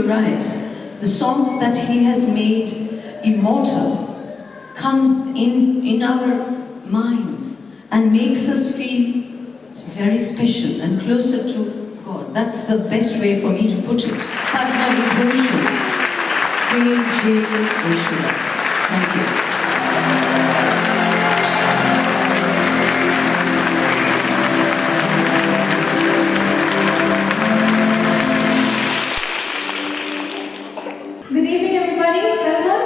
your eyes, the songs that he has made immortal comes in our minds and makes us feel very special and closer to God. That's the best way for me to put it. Padma Vibhushan, Vijay Yesudas. Thank you. Good evening, everybody. Welcome.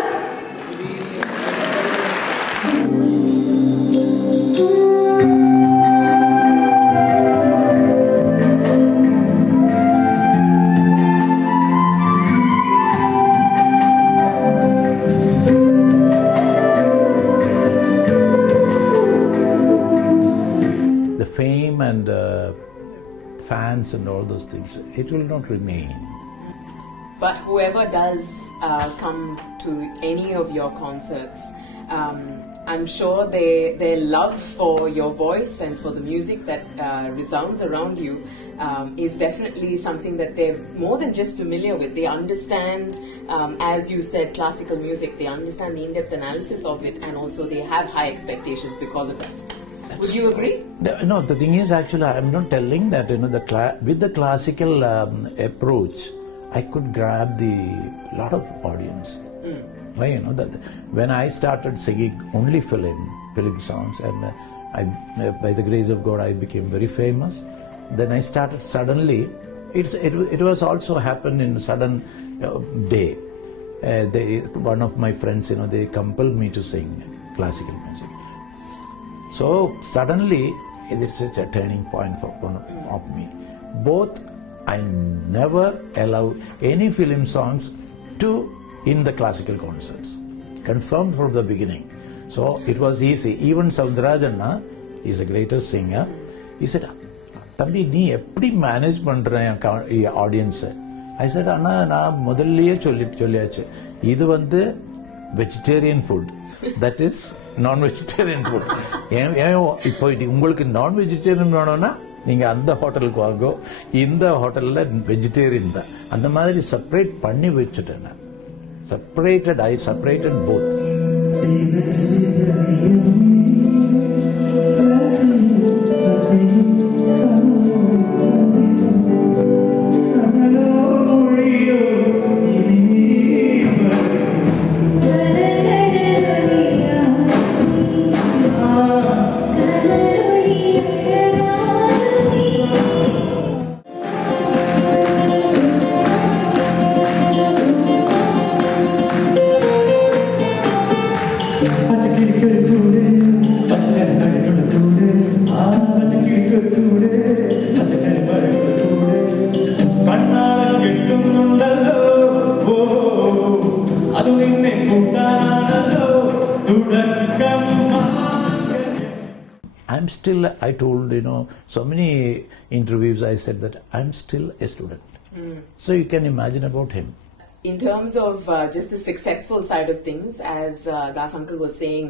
The fame and fans and all those things, it will not remain. But whoever does come to any of your concerts, I'm sure their love for your voice and for the music that resounds around you is definitely something that they're more than just familiar with. They understand, as you said, classical music. They understand the in-depth analysis of it, and also they have high expectations because of that. Would you agree? No, the thing is, actually, I'm not telling that, with the classical approach, I could grab the lot of audience. Why, that when I started singing only film songs, and by the grace of God, I became very famous. Then I started suddenly. It was also happened in a sudden day. One of my friends, they compelled me to sing classical music. So suddenly, it's such a turning point for one of me. Both, I never allow any film songs in the classical concerts. Confirmed from the beginning. So it was easy. Even Soundarajan is the greatest singer. He said, "Thambi, nee eppadi manage pandra audience?" I said, "Anna, na mudalliye solliyachu. Idu vandu vegetarian food. That is non-vegetarian food. இப்போ உங்களுக்கு நான்-வெஜிடேரியன் வேணும்னா நீங்க அந்த ஹோட்டலுக்கு வாங்கோ, இந்த ஹோட்டல்ல vegetarian தான்." அந்த மாதிரி செப்பரேட் பண்ணி வச்சுட்டேன். I separated both. I'm still, I told, so many interviews I said that I'm still a student. So you can imagine about him. In terms of just the successful side of things, as Das Uncle was saying,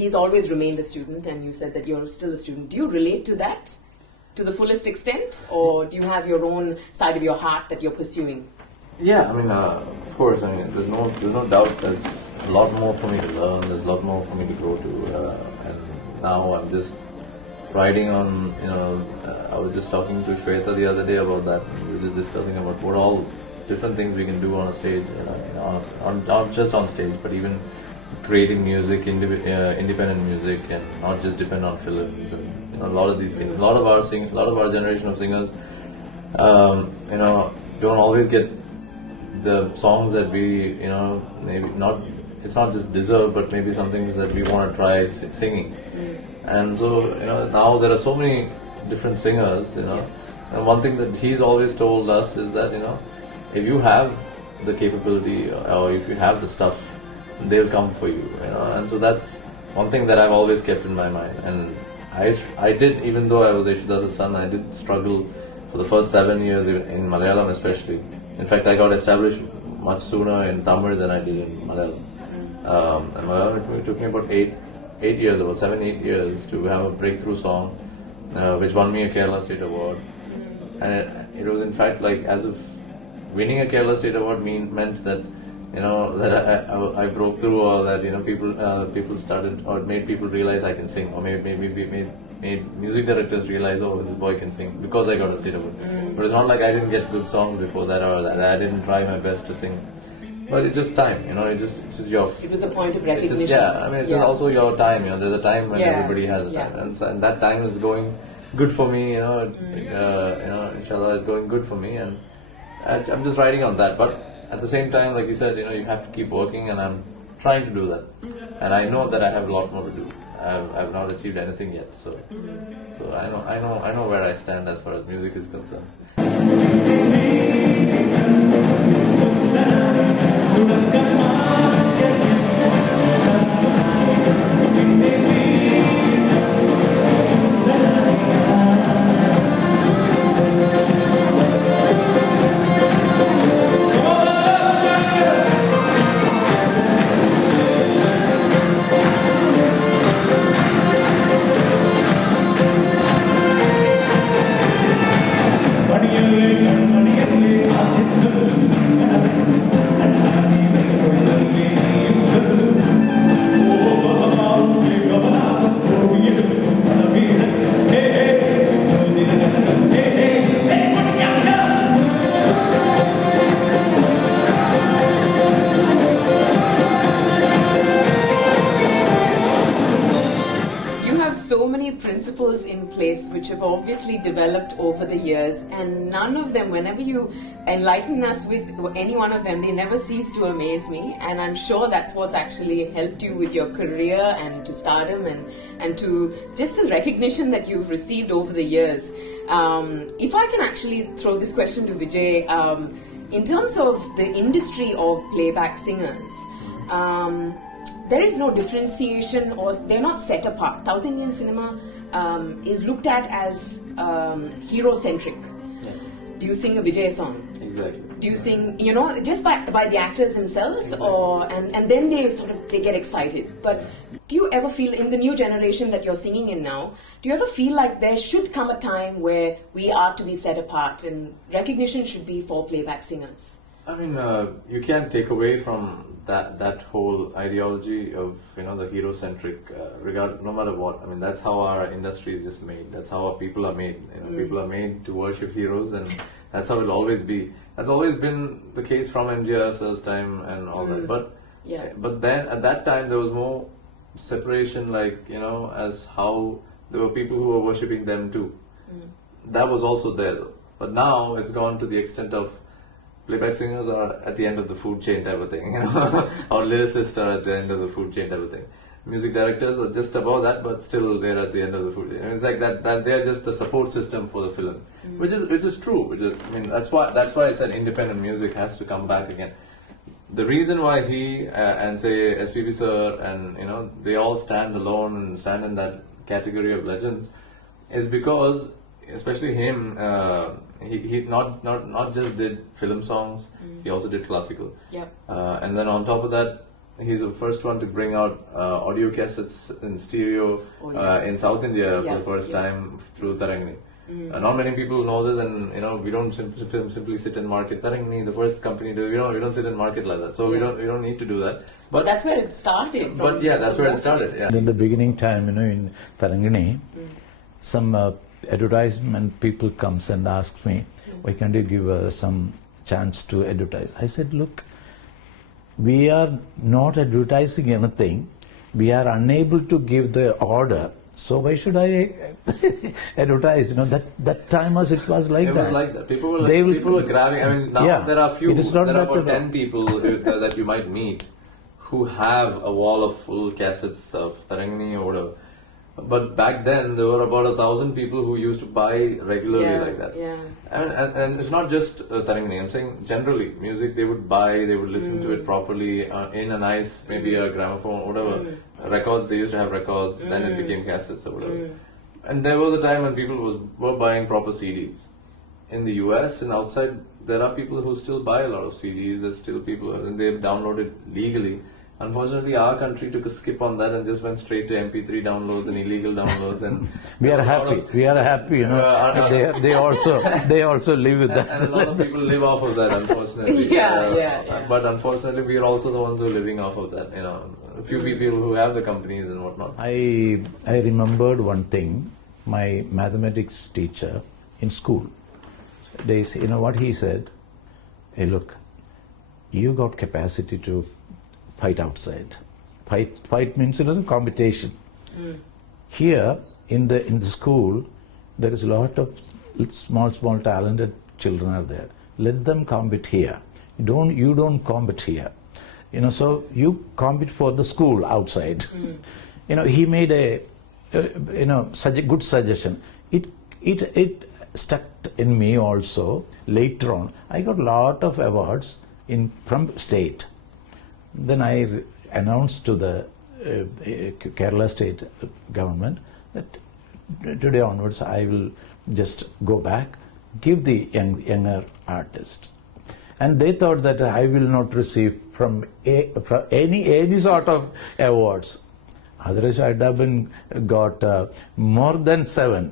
he's always remained a student, and you said that you're still a student. Do you relate to that to the fullest extent, or do you have your own side of your heart that you're pursuing? Yeah, I mean, of course. I mean, there's no doubt. There's a lot more for me to learn. There's a lot more for me to grow to, and now I'm just riding on. I was just talking to Shweta the other day about that. We were just discussing about what all different things we can do on a stage, not just on stage, but even creating music, independent music, and not just depend on films and a lot of these things. A lot of our generation of singers, don't always get the songs that we, maybe not. It's not just deserve, but maybe some things that we want to try singing. And so, now there are so many different singers, and one thing that he's always told us is that, if you have the capability or if you have the stuff, they'll come for you, and so that's one thing that I've always kept in my mind. And I did, even though I was Yesudas' son, I did struggle for the first 7 years in Malayalam especially. In fact, I got established much sooner in Tamil than I did in Malayalam. And Malayalam, it took me about 7-8 years to have a breakthrough song, which won me a Kerala State Award. And it was in fact like as if winning a Kerala State Award meant that that I broke through, or that people started or made people realize I can sing, or maybe made music directors realize, oh, this boy can sing because I got a State Award. But it's not like I didn't get good songs before that, or that I didn't try my best to sing. But it's just time, it's just your. It was a point of recognition. It's just also your time. There's a time when everybody has a time, and that time is going good for me. Inshallah, is going good for me, and I'm just riding on that. But at the same time, like you said, you have to keep working, and I'm trying to do that. And I know that I have a lot more to do. I've not achieved anything yet, so I know where I stand as far as music is concerned. Principles in place which have obviously developed over the years, and none of them, whenever you enlighten us with any one of them, they never cease to amaze me, and I'm sure that's what's actually helped you with your career and to stardom and to just the recognition that you've received over the years. If I can actually throw this question to Vijay, in terms of the industry of playback singers, there is no differentiation, or they're not set apart. South Indian cinema is looked at as hero-centric. Yeah. Do you sing a Vijay song? Exactly. Do you sing, just by the actors themselves, exactly. and then they get excited. But do you ever feel, in the new generation that you're singing in now, do you ever feel like there should come a time where we are to be set apart and recognition should be for playback singers? I mean, you can't take away from that whole ideology of the hero-centric no matter what. I mean, that's how our industry is just made. That's how our people are made. People are made to worship heroes, and that's how it'll always be. That's always been the case from MGR sir's time and all that. But then at that time there was more separation, as how there were people who were worshipping them too. That was also there though. But now it's gone to the extent of playback singers are at the end of the food chain type of thing, or lyricists are at the end of the food chain type of thing. Music directors are just above that, but still they're at the end of the food chain. It's like that they're just the support system for the film, which is true. That's why I said independent music has to come back again. The reason why he and say SPB sir and they all stand alone and stand in that category of legends is because, especially him, he not just did film songs, he also did classical. Yep. And then on top of that, he's the first one to bring out audio cassettes in stereo in South India for the first time through Tarangni. Not many people know this, and we don't simply sit and market. Tarangni, the first company, we don't sit and market like that. So we don't need to do that. But that's where it started. But that's where it started. Yeah. In the beginning time, in Tarangni, some advertisement people comes and asks me, why can't you give some chance to advertise? I said, look, we are not advertising anything. We are unable to give the order. So why should I advertise? That time it was like that. It was like that. People were grabbing. I mean, now there are few. There are about 10 people that you might meet who have a wall of full cassettes of Tarangni or whatever. But back then, there were about 1,000 people who used to buy regularly like that. Yeah. And it's not just Tarangni. I'm saying generally, music they would buy, they would listen to it properly in a nice, maybe a gramophone or whatever. Records, they used to have records, then it became cassettes or whatever. And there was a time when people were buying proper CDs. In the US and outside, there are people who still buy a lot of CDs. There's still people, and they've downloaded legally. Unfortunately, our country took a skip on that and just went straight to MP3 downloads and illegal downloads. And we are happy. We are happy, you know. They also live with that. And a lot of people live off of that, unfortunately. Yeah. But unfortunately, we are also the ones who are living off of that. You know, a few people who have the companies and whatnot. I remembered one thing. My mathematics teacher in school, you know what he said? Hey, look, you got capacity to fight outside. Fight means, you know, the competition. Here in the school, there is a lot of small talented children are there. Let them compete here. You don't compete here. You know, so you compete for the school outside. You know, he made a such a good suggestion. It stuck in me also. Later on, I got a lot of awards from state. Then I announced to the Kerala state government that today onwards I will just go back, give the younger artists. And they thought that I will not receive from any sort of awards. Otherwise, I'd have got more than 7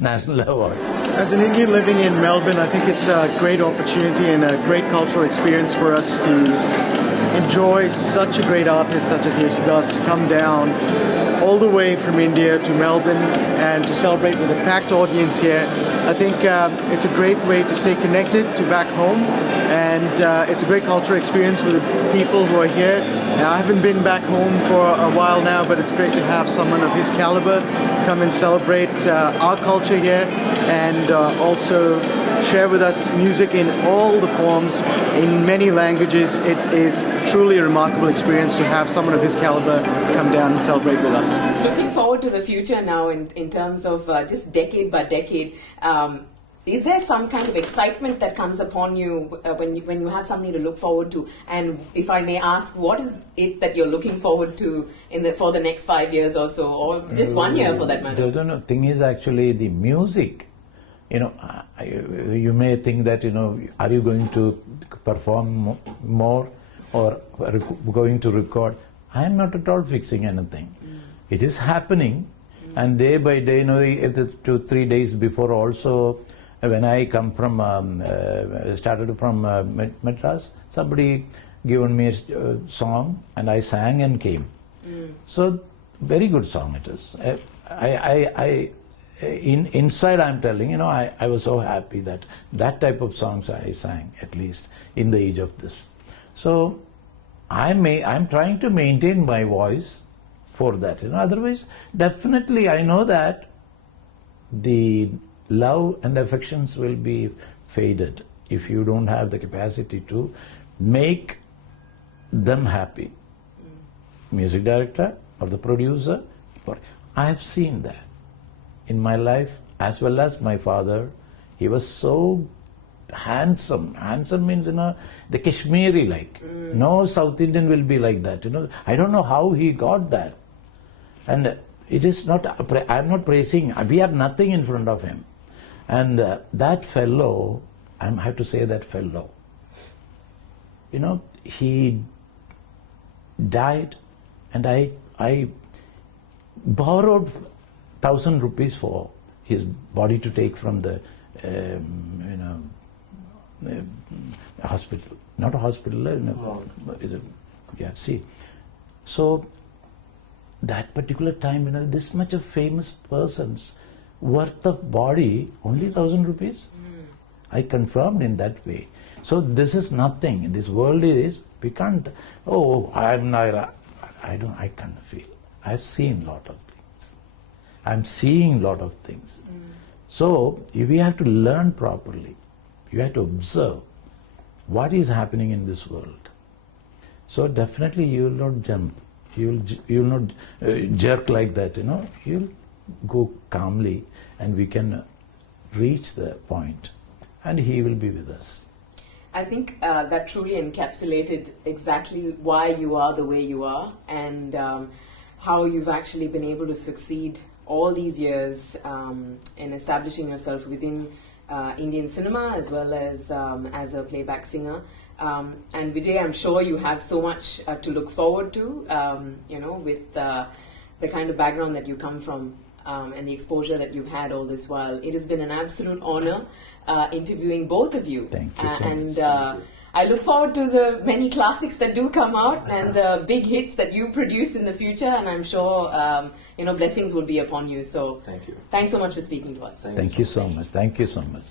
national awards. As an Indian living in Melbourne, I think it's a great opportunity and a great cultural experience for us to enjoy such a great artist such as Yesudas to come down all the way from India to Melbourne and to celebrate with a packed audience here. I think it's a great way to stay connected to back home, and it's a great cultural experience for the people who are here. Now, I haven't been back home for a while now, but it's great to have someone of his caliber come and celebrate our culture here and also share with us music in all the forms, in many languages. It is truly a remarkable experience to have someone of his caliber come down and celebrate with us. Looking forward to the future now in terms of just decade by decade. Is there some kind of excitement that comes upon you when you have something to look forward to? And if I may ask, what is it that you're looking forward to for the next 5 years or so, or just 1 year for that matter? The thing is actually the music. You know, you may think that, you know, are you going to perform more or going to record? I am not at all fixing anything. It is happening, and day by day, you know, 2-3 days before also, when I come from, started from Madras, somebody given me a song and I sang and came. So, very good song it is. Inside I'm telling, you know, I was so happy that type of songs I sang, at least in the age of this. So I'm trying to maintain my voice for that, you know. Otherwise, definitely I know that the love and affections will be faded if you don't have the capacity to make them happy. Music director or the producer, I have seen that in my life, as well as my father. He was so handsome. Handsome means, you know, the Kashmiri like. No South Indian will be like that, you know. I don't know how he got that. And it is not, I'm not praising, we have nothing in front of him. And that fellow, I have to say that fellow, you know, he died and I borrowed 1,000 rupees for his body to take from the, hospital. Not a hospital, yeah, see. So, that particular time, you know, this much of famous person's worth of body, only 1,000 rupees? I confirmed in that way. So, this is nothing. This world is, we can't, I can't feel. I've seen a lot of things. I'm seeing a lot of things. So, we have to learn properly. You have to observe what is happening in this world. So, definitely you will not jump. You will not jerk like that, you know. You'll go calmly and we can reach the point and he will be with us. I think that truly encapsulated exactly why you are the way you are, and how you've actually been able to succeed all these years in establishing yourself within Indian cinema as well as a playback singer. And Vijay, I'm sure you have so much to look forward to, with the kind of background that you come from and the exposure that you've had all this while. It has been an absolute honor interviewing both of you. Thank you so And much. I look forward to the many classics that do come out and the big hits that you produce in the future. And I'm sure, blessings will be upon you. So Thank you. Thanks so much for speaking to us. Thank you so much. Thank you so much.